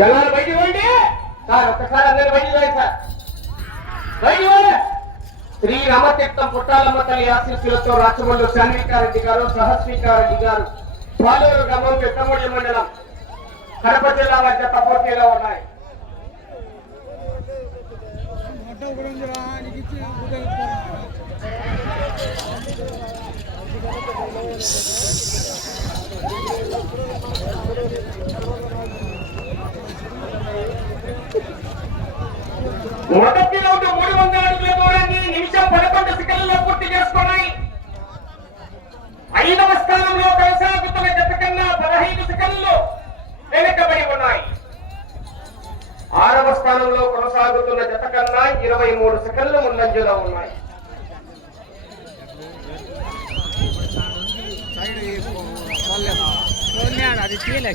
జనాలు బయటికి పోండి సార్, ఒక్కసారి అందరూ బయటికి పోయి సార్, బయటికి పోండి. శ్రీ రామతీర్థం పుట్టాలమ్మ తల్లి ఆశీస్సులతో రాచమల్లు శాన్వికారెడ్డి గారు, సహస్వికారెడ్డి గారు పాలూరు గ్రామం పెద్దమూడి మండలం కడప జిల్లా మధ్య పోటీలో ఉన్నాయి. మొదటి రౌండ్ 300 అడుగుల దూరాన్ని నిమిషం 11 సెకండ్లలో పూర్తి చేసుకున్నాయి. 5వ స్థానంలో కొనసాగుతున్న జత కన్నా 15 సెకండ్లు వెనుకబడి ఉన్నాయి. 6వ స్థానంలో కొనసాగుతున్న జత కన్నా 23 సెకండ్లు ముందంజలో ఉన్నాయి. అది తీయలే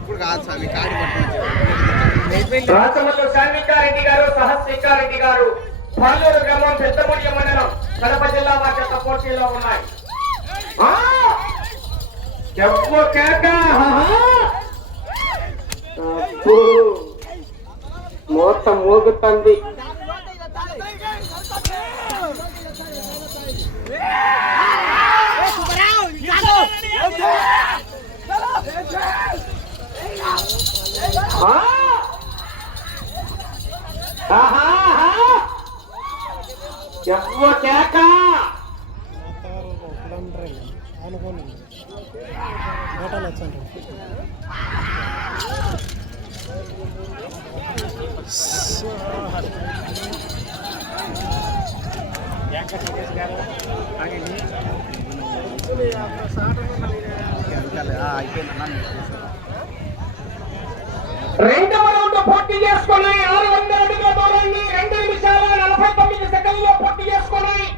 ఇప్పుడు కాదు స్వామి కాడి రాచమల్లు శాన్వికారెడ్డి గారు, సహస్వికారెడ్డి గారు పాలూరు గ్రామం పెద్దమూడి మండలం కడప జిల్లా మధ్య పోటీలో ఉన్నాయి. మోసం మోగుతుంది. రెండవ రౌండ్ పూర్తి చేసుకున్నాయి. 600 అడుగుల దూరాన్ని 2 నిమిషాల 49 సెకండ్లలో పూర్తి చేసుకున్నాయి.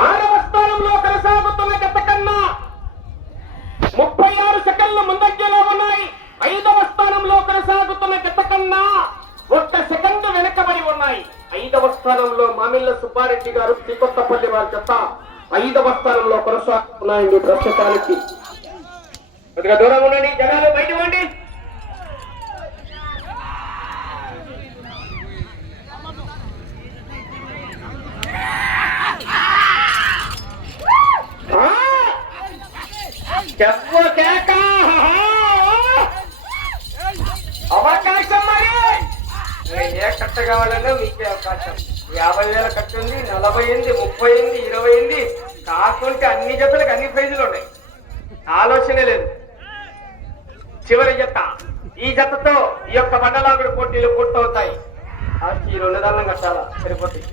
6వ స్థానంలో కొనసాగుతున్న జత కన్నా 36 సెకండ్లు ముందంజలో ఉన్నాయి. 5వ స్థానంలో కొనసాగుతున్న జత కన్నా 1 సెకండ్ వెనకబడి ఉన్నాయి. 5వ స్థానంలో మామిళ్ళ సుబ్బారెడ్డి గారు, శ్రీకొత్తపల్లి వారి జత 5వ స్థానంలో కొనసాగుతున్నాయండి. ప్రస్తుతానికి కొద్దిగా దూరం ఉండండి, జనాలు బయట ఇవ్వండి. అవకాశం మరి ఏ కట్ట కావాలన్నా మీకే అవకాశం. 50,000 కట్ట ఉంది, 40 ఉంది, 30 ఉంది, 20 ఉంది. కాకుంటే అన్ని జతలకు అన్ని ప్రైజులు ఉన్నాయి. ఆలోచనే లేదు. చివరి జత, ఈ జతతో ఈ యొక్క మండలాగుడు పోటీలు పూర్తవుతాయి. ఈ 2 దానం కట్టాలా సరిపోతాయి.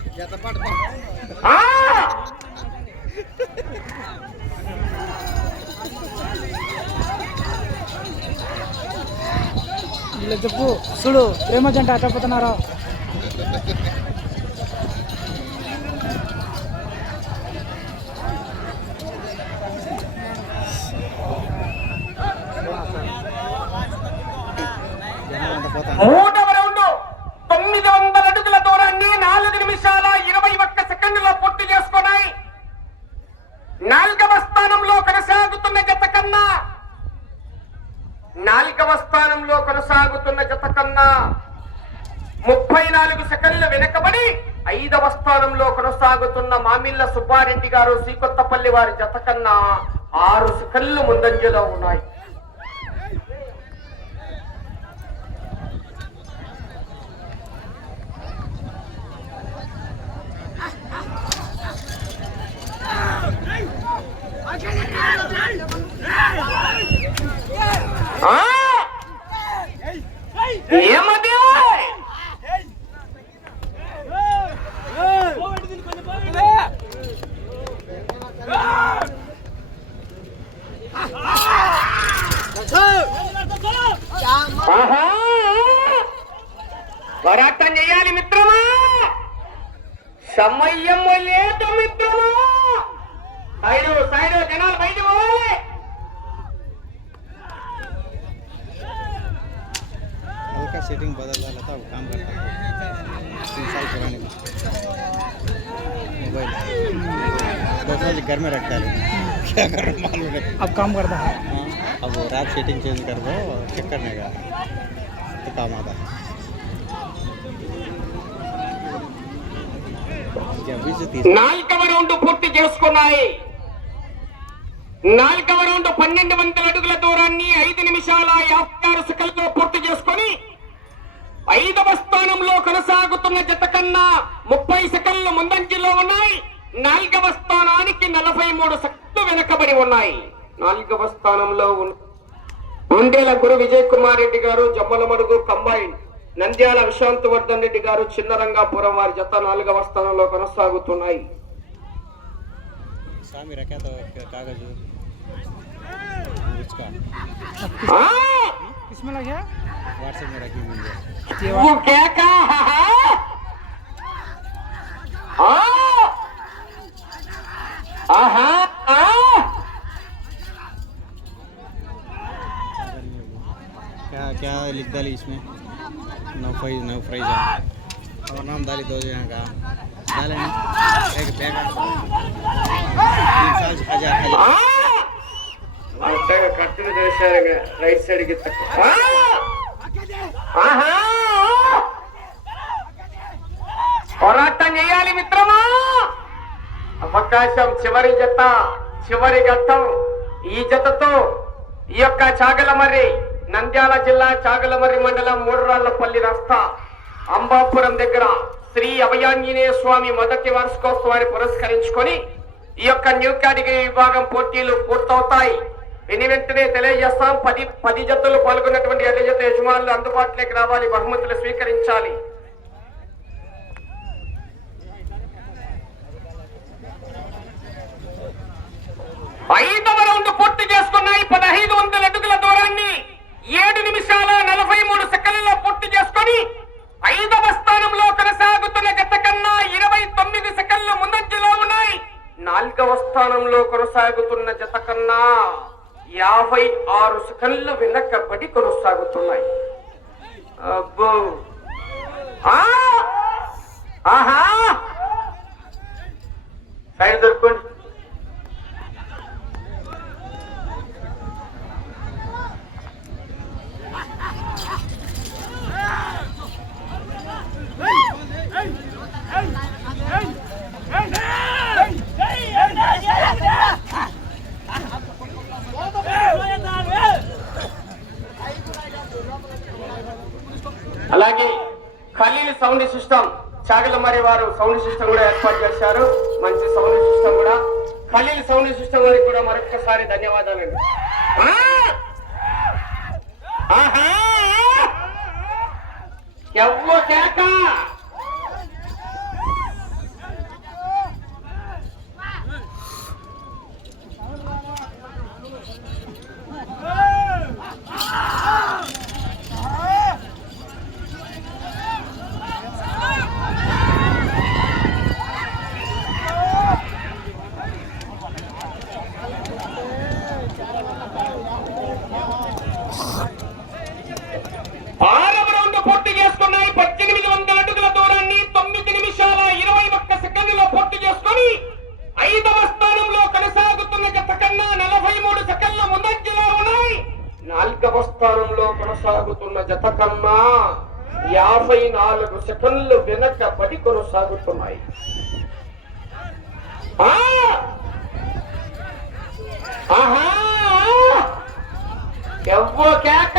చెప్పు చూడు, ప్రేమ జంట అట్టపోతున్నారా? మూడవ రౌండ్ 900 అడుగుల దూరాన్ని 4 నిమిషాల 21 సెకండ్లలో పూర్తి చేసుకున్నాయి. 4వ స్థానంలో కొనసాగుతున్న జత కన్నా 34 సెకండ్లు వెనకబడి 5వ స్థానంలో కొనసాగుతున్న మామిళ్ళ సుబ్బారెడ్డి గారు, శ్రీకొత్తపల్లి వారి జత కన్నా 6 సెకండ్లు ముందంజలో ఉన్నాయి. దమ్మయ్యమ్మ లేదు మిత్రమా. సైడు సైడు జనాలు బయట పోవాలి. हल्का सेटिंग बदल रहा था, अब काम करता है 3 साल पुराने मोबाइल 2 साल घर में रखता है, क्या कर मालूम नहीं। अब काम करता है। हाँ, अब रात सेटिंग चेंज कर दो, चेक करने का तो काम आता है। अभी से 30 నాలుగవ రౌండ్ పూర్తి చేసుకున్నాయి. నాలుగవ రౌండ్ 1200 అడుగుల దూరాన్ని 5 నిమిషాల 56 సెకన్లలో పూర్తి చేసుకొని 5వ స్థానంలో కొనసాగుతున్న జత కన్నా 30 సెకన్లు ముందంజలో ఉన్నాయి. 4వ స్థానానికి 43 సెకన్లు వెనకబడి ఉన్నాయి. 4వ స్థానంలో ఉండేల గురు విజయ్ కుమార్ రెడ్డి గారు జమ్మలమడుగు కంబైన్, నంద్యాల విశాంత్ వర్ధన్ రెడ్డి గారు చిన్నరంగాపురం వారి జత 4వ స్థానంలో కొనసాగుతున్నాయి. स्वामी रखा तो कागज उसका किसमें लग गया? व्हाट्सएप में रखी हुई है। वो क्या कहा? क्या क्या लिख डाली इसमें? नो प्राइज है और नाम डाली 2 जन का डाले ना एक बैग 3 साल से 1000 కట్టుడు చేశారు రైట్ సైడ్ కి పోరాటం చేయాలి మిత్రమా. అవకాశం చివరి జత, చివరి ఘట్టం. ఈ జతతో ఈ యొక్క చాగలమర్రి, నంద్యాల జిల్లా చాగలమర్రి మండలం మూడురాళ్లపల్లి రస్తా అంబాపురం దగ్గర శ్రీ అభయాంజనేయ స్వామి మొదటి వార్షికోత్సవాన్ని పురస్కరించుకొని ఈ యొక్క న్యూ కేటగిరీ విభాగం పోటీలు పూర్తవుతాయి. వెంటనే తెలియజేస్తాం. 10 జతలు పాల్గొన్నటువంటి ఎర్ర జత యజమానులు అందుబాటులోకి రావాలి, బహుమతులు స్వీకరించాలి. ఐదవ రౌండ్ పూర్తి చేసుకున్నాయి. 1500 అడుగుల దూరాన్ని 7 నిమిషాల 43 సెకన్లలో పూర్తి చేసుకొని 5వ స్థానంలో కొనసాగుతున్న జత కన్నా 29 సెకన్లు ముందంజలో ఉన్నాయి. 4వ స్థానంలో కొనసాగుతున్న జత కన్నా 56 సెకన్లు వెనకబడి కొనసాగుతున్నాయి. అబ్బో ఆహా సైడ్ దొరుకుకోండి. అలాగే ఖలీల్ సౌండ్ సిస్టమ్ చాగలమర్రి వారు సౌండ్ సిస్టమ్ కూడా ఏర్పాటు చేశారు. మంచి సౌండ్ సిస్టమ్ కూడా. ఖలీల్ సౌండ్ సిస్టమ్ వారికి కూడా మరొకసారి ధన్యవాదాలండి. ఎవ్వో కేక పూర్తి చేసుకున్నాయి. 1800 అడుగుల దూరాన్ని 9 నిమిషాల 21 సెకండ్లలో పూర్తి చేసుకుని 5వ స్థానంలో కొనసాగుతున్న జత కన్నా 43 సెకండ్ల ముందంజలో ఉన్నాయి. 4వ స్థానంలో కొనసాగుతున్న జత కన్నా 54 సెకండ్లు వెనకబడి కొనసాగుతున్నాయి. ఎవ్వో కేక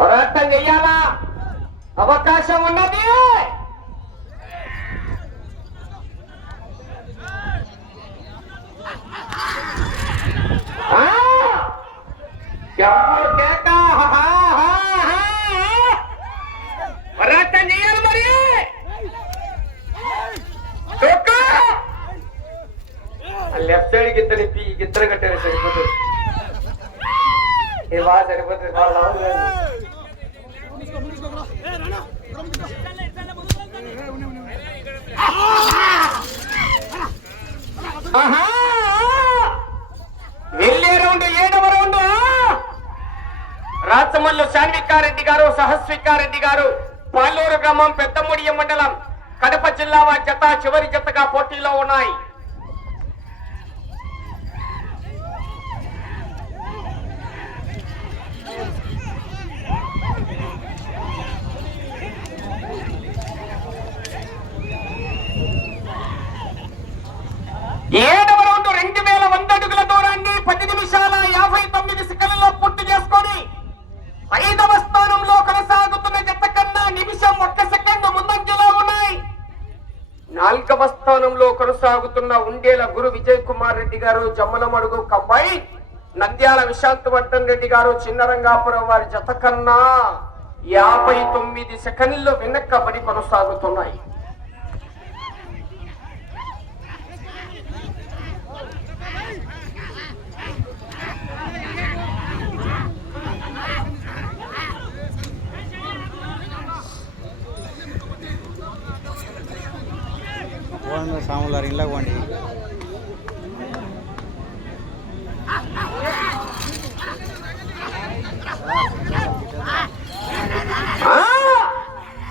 పోరాటం చెయ్యాలా, అవకాశం ఉన్నది. పోరాటం చెయ్యాలి మరి. లెఫ్ట్ సైడ్ గిత్తరు కట్టారు సరిపోతుంది. ఏ బాగా సరిపోతుంది. వాళ్ళు వెళ్ళే రౌండ్ 7వ రౌండ్. రాచమల్లు శాన్వికారెడ్డి గారు, సహస్వికారెడ్డి గారు, పాలూరు గ్రామం, పెద్దముడియ మండలం, కడప జిల్లా జత చివరి జతగా పోటీలో ఉన్నాయి. ఏడవ రౌండ్ 2100 అడుగుల దూరాన్ని 10 నిమిషాల 59 సెకన్లలో పూర్తి చేసుకొని 5వ స్థానంలో కొనసాగుతున్న జత కన్నా నిమిషం 1 సెకండ్ ముందంజలో ఉన్నాయి. 4వ స్థానంలో కొనసాగుతున్న ఉండేల గురు విజయ్ కుమార్ రెడ్డి గారు, జమ్మలమడుగు కంబాయి, నంద్యాల విశాంతవర్ధన్ రెడ్డి గారు, చిన్నరంగాపురం వారి జత కన్నా 59 సెకండ్లు వెనక్కబడి కొనసాగుతున్నాయి. సాములారు ఇంట్లోకి వండి.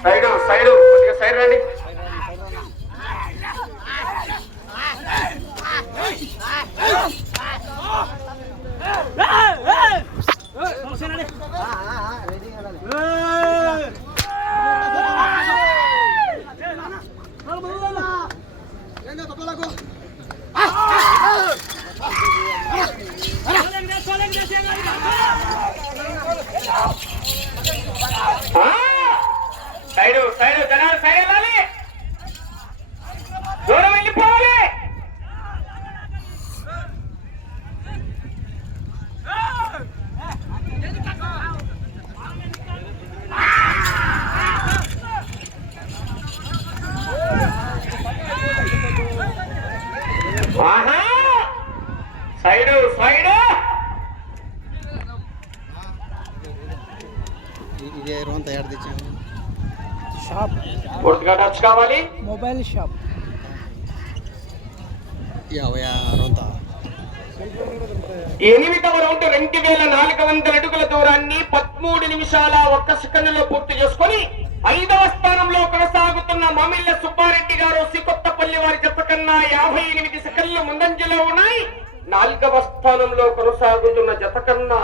సైడ్ కొద్దిగా సైడ్ రండి. సైడ్ జనాలు సైడ్ వెళ్ళాలి, దూరం వెళ్ళిపోవాలి. సైడ్ సైడ్ ఇదే రోజు తయారు తెచ్చాను. షాప్ పూర్తిగా టచ్ కావాలి. మొబైల్ షాప్ 8వ రౌండ్ 2400 అడుగుల దూరాన్ని 13 నిమిషాల 1 సెకండ్లో పూర్తి చేసుకొని 5వ స్థానంలో కొనసాగుతున్న మామిళ్ళ సుబ్బారెడ్డి గారు, శ్రీకొత్తపల్లి వారి జత కన్నా 58 సెకండ్లు ముందంజలో ఉన్నాయి. 4వ స్థానంలో కొనసాగుతున్న జత కన్నా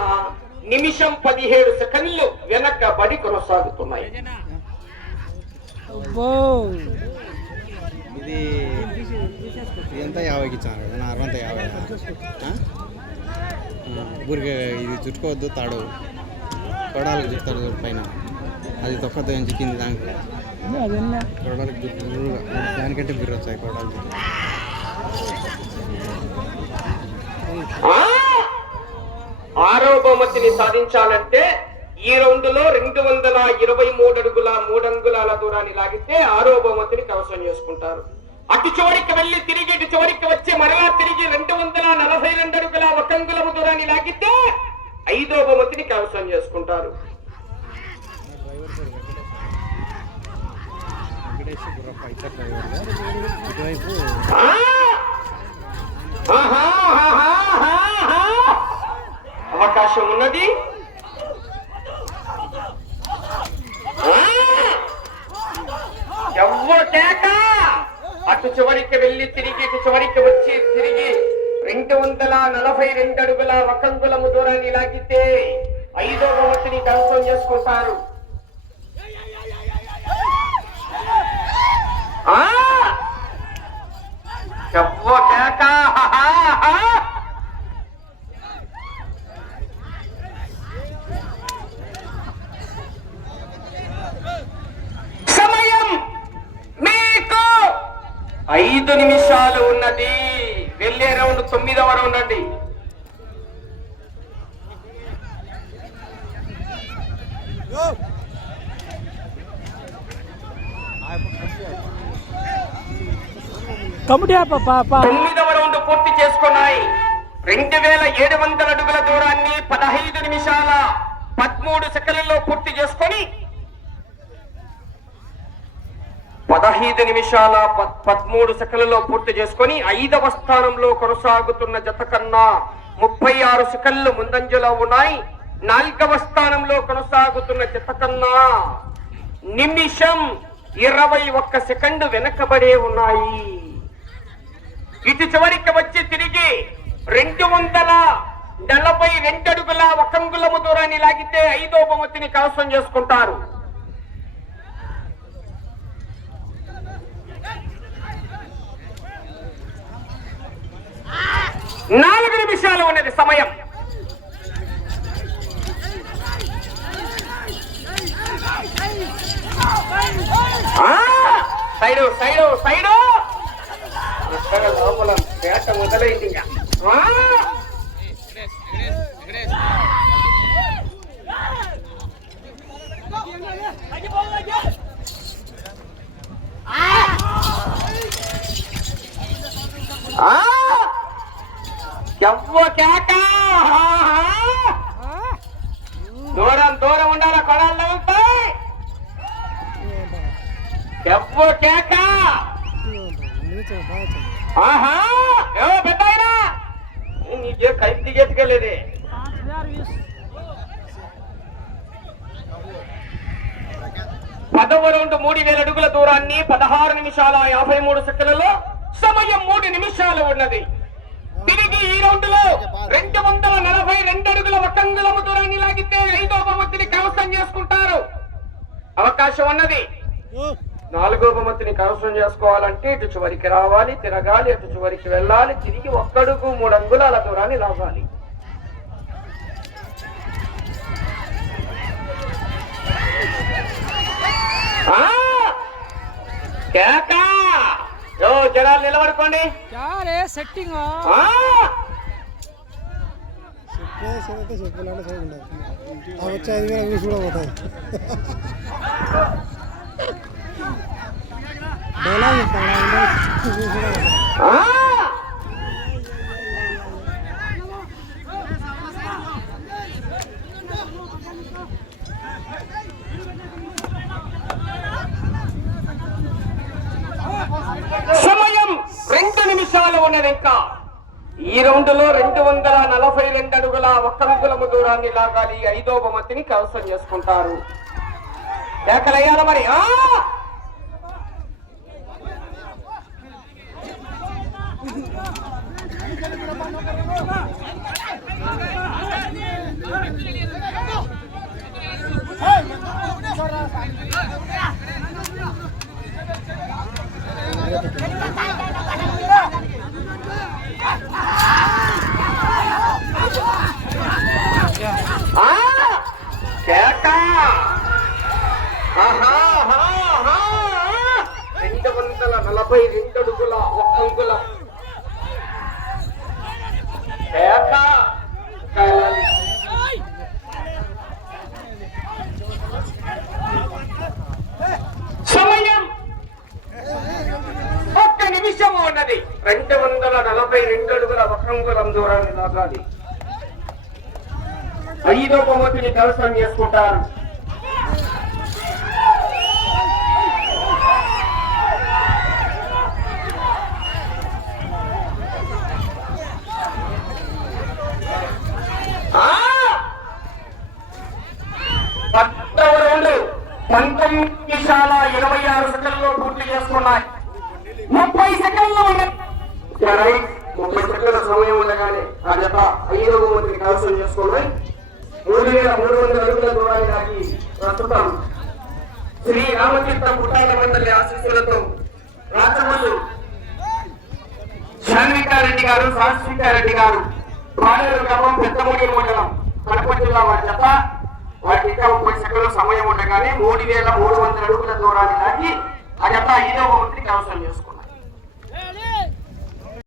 నిమిషం 17 సెకండ్లు వెనకబడి కొనసాగుతున్నాయి. ఇది ఎంత 50కి ఇచ్చాను కదా, 60 ఊరికి ఇది చుట్టుకోవద్దు. తాడు కొడాలకు చుట్టాడు పైన, అది తొక్కతో ఎంచి కింది దానికి కొడాలకు చుట్టూ దానికంటే బిర్రు వచ్చాయి కొడాలు. ఆరో బహుమతిని సాధించాలంటే ఈ రౌండ్ లో 223 అడుగుల 3 అంగుళాల దూరాన్ని లాగితే ఆరో బహుమతిని కవసం చేసుకుంటారు. అటు చివరికి వెళ్లి తిరిగి ఇటు చివరికి వచ్చి మరలా తిరిగి 242 అడుగుల 1 అంగుళము దూరాన్ని లాగితే 5వ బహుమతిని కవసం చేసుకుంటారు. అవకాశం ఉన్నది. అటు చివరికి వెళ్లి తిరిగి ఇటు చివరికి వచ్చి తిరిగి 242 అడుగుల 1 అంగుళము దూరాన్ని లాగితే 5వ బహుమతిని కన్ఫర్మ్ చేసుకుంటారు. సమయం మీకు 5 నిమిషాలు ఉన్నది. వెళ్ళే రౌండ్ 9వ రౌండ్ అండి. కమిటీ 9వ రౌండ్ పూర్తి చేసుకున్నాయి. 2700 అడుగుల దూరాన్ని 15 నిమిషాల 13 సెకండ్లలో పూర్తి చేసుకొని 15 నిమిషాల 13 సెకన్లలో పూర్తి చేసుకొని 5వ స్థానంలో కొనసాగుతున్న జత కన్నా 36 సెకన్లు ముందంజలో ఉన్నాయి. 4వ స్థానంలో కొనసాగుతున్న జత కన్నా నిమిషం 21 సెకండ్ వెనకబడే ఉన్నాయి. ఇటు చివరికి వచ్చి తిరిగి 242 అడుగుల 1 అంగుళము దూరాన్ని లాగితే 5వ బహుమతిని కైవసం చేసుకుంటారు. 4 నిమిషాలు ఉన్నది సమయం. సైడు సైడు సైడు లోపల పేట మొదలైంది. దూరం దూరం ఉండాల కొడాలు తగులుతాయి. ఎవ్వో కేక పెద్దాయినా నీకే కైపు దిగెత్తుకెళ్ళేది. 10వ రౌండ్ 3000 అడుగుల దూరాన్ని 16 నిమిషాల 53 సెకన్లలో సమయం 3 నిమిషాలు ఉన్నది. తిరిగి ఈ రౌండ్ లో 242 అడుగుల 1 అంగుళము దూరాన్ని లాగితే 5వ బహుమతిని కైవసం చేసుకుంటారు. అవకాశం ఉన్నది. 4వ బహుమతిని కైవసం చేసుకోవాలంటే ఇటు చివరికి రావాలి, తిరగాలి, అటు చివరికి వెళ్ళాలి, తిరిగి 1 అడుగు 3 అంగుళాల దూరాన్ని లాగాలి. జనాలు నిలబడుకోండి. సెట్టింగ్ వచ్చే 5 వేల కూడా పోతాయి. సమయం 2 నిమిషాలు ఉన్నది. ఇంకా ఈ రౌండ్ లో 242 అడుగుల 1 అంగుళము దూరాన్ని లాగాలి. 5వ బహుమతిని కైవసం చేసుకుంటారు. కేకలయ్యాల మరి. కేక 242 అడుగుల 1 అంగుళం కేక. సమయం 1 నిమిషం ఉన్నది. 242 అడుగుల 1 అంగుళం దూరాన్ని లాగాలి. 5వ బహుమతిని కైవసం చేసుకుంటారు. రౌండ్ 19 నిమిషాల 26 సెకన్లలో పూర్తి చేసుకున్నాయి. 30 సెకన్లు ఉన్నాయి. 30 సెకన్ల సమయం ఉండగానే ఆ జత 5వ బహుమతిని కైవసం చేసుకోవడం. 3300 అడుగుల దూరాన్ని దాటి ప్రస్తుతం శ్రీ రామతీర్థ పుట్టాల మండలి ఆశీస్సులతో రాచమల్లు శాన్వికారెడ్డి గారు, శాశ్వికారెడ్డి గారు, పాలేరు గ్రామం, పెద్దమూడి మండలం, కడప జిల్లా వారి జత. వారికి ఇంకా 30 సెకన్ల సమయం ఉండగానే 3300 అడుగుల దూరాన్ని దాటి ఆ జత 5వ బహుమతిని కైవసం చేసుకోవాలి.